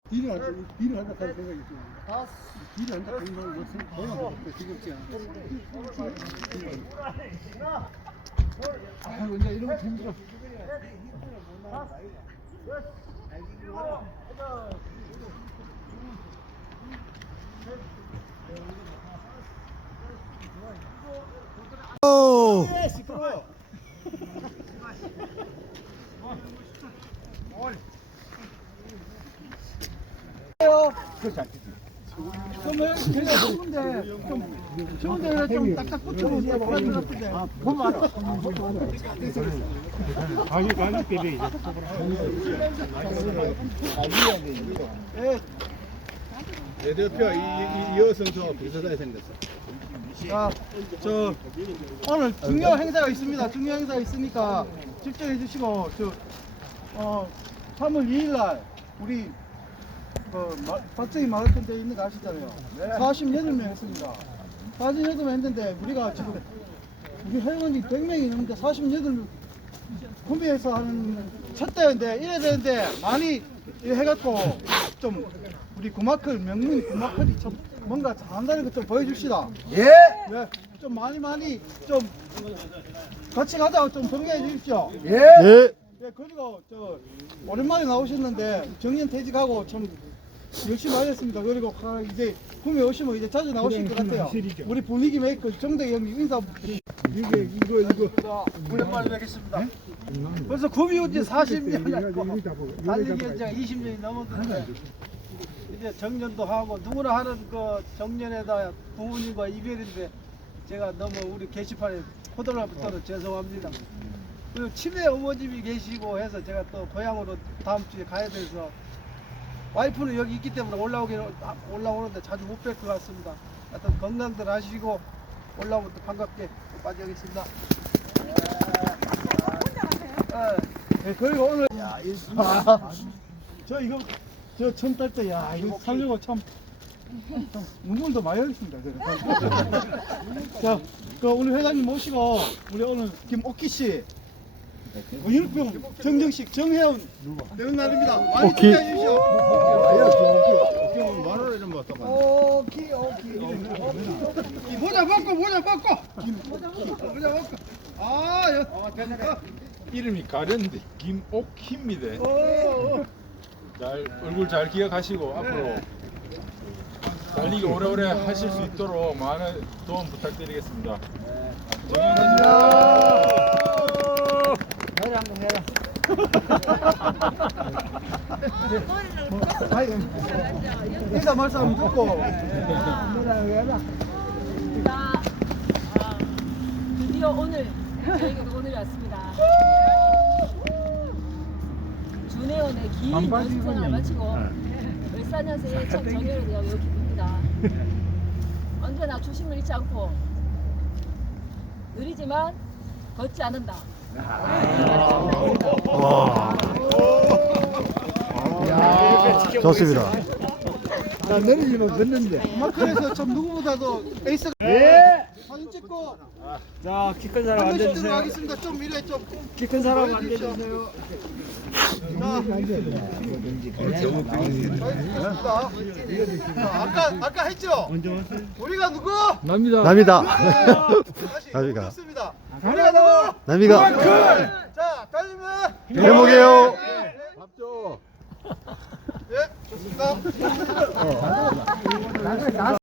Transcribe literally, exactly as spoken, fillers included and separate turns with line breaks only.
딜을 한다, 딜을 한다 하는 생각이 있어요. 딜을 한다 하는 생각이 있어요. 뭐가 지겹지 않아. 아유, 이제 이런 거 힘들어.
오!
그러면 제가 좋은데 좀 좋은데 좀 딱딱 붙여보세요. 보라는 같은데. 아, 보면 알아.
가위 가위 빼빼 이제.
예.
내 대표 이, 이, 이어 선수하고 비슷하게 생겼어.
자, 저 오늘 중요한 행사가 있습니다. 중요한 행사가 있으니까 집중해 주시고 저 어, 삼월 이일 날 우리 그 마- 박정희 마라톤 대회 있는 거 아시잖아요. 사십팔 명 했습니다. 사십팔 명 했는데 우리가 지금 우리 회원이 백 명이 넘는데 사십팔 명 구비해서 하는 첫 대회인데 이래야 되는데 많이 해갖고 좀 우리 구마클 명문 구마클이 좀 뭔가 잘한다는 것 좀 보여줍시다.
예!
네, 좀 많이 많이 좀 같이 가자고 좀 동의해 주십시오.
예! 예!
예, 그리고 저 오랜만에 나오셨는데 정년 퇴직하고 참 열심히 하셨습니다. 그리고 아, 이제 구매 오시면 이제 자주 나오실 것 같아요. 우리 분위기 메이커 정대 형님 인사.
이게 이거 이거
오랜만에 뵙겠습니다. 벌써 구미 온지 사십 년 했고 달리기 현장 이십 년이 넘었는데 이제 정년도 하고 누구나 하는 그 정년에다 부모님과 이별인데 제가 너무 우리 게시판에 호들갑부터는 죄송합니다. 그리고 치매 어머님이 계시고 해서 제가 또 고향으로 다음 주에 가야 돼서 와이프는 여기 있기 때문에 올라오기는 올라오는데 자주 못 뵐 것 같습니다. 하여튼 건강들 하시고 올라오면 또 반갑게 맞이하겠습니다. 네, 그리고 오늘 아, 저 이거 저 처음 딸 때 야 이거 살려고 참, 참 눈물도 많이 흘렸습니다. 자, 그 오늘 회장님 모시고 우리 오늘 김옥희 씨, 유일병 정정식 정혜원 되는 날입니다. 많이
오키.
축하해 주십시오.
어깨는 만원 이런 거 똑같네.
오키 오키 오키 모자 벗고 모자 벗고 김 모자 벗고 아 여, 됐다.
이름이 가렸는데 김옥희입니다.
오,
잘 얼굴 잘 기억하시고 앞으로 달리기 오래오래 하실 수 있도록 많은 도움 부탁드리겠습니다.
아이, 인사 말씀 듣고
자, 아, 드디어 오늘 저희가 오늘 왔습니다. 준혜원의 긴 연습생을 마치고 을사년생의 첫 정열에 되어 여기 기쁩니다. 언제나 초심을 잃지 않고 느리지만 걷지 않는다.
좋습니다.
나 내리지만 걷는데 마크에서 참 누구보다도 에이스가 예 사진 찍고
자, 키 큰 사람
한 번씩
앉아주세요.
들어가겠습니다. 좀 이래 좀
키 큰 사람
보여주십시오.
앉아주세요.
자, 자, 아까 아까 했죠? 우리가 누구?
납니다.
다시
나비가.
묻습니다. 우리가 누구?
남이가
자, 달리면
대목이에요.
예, 좋습니다.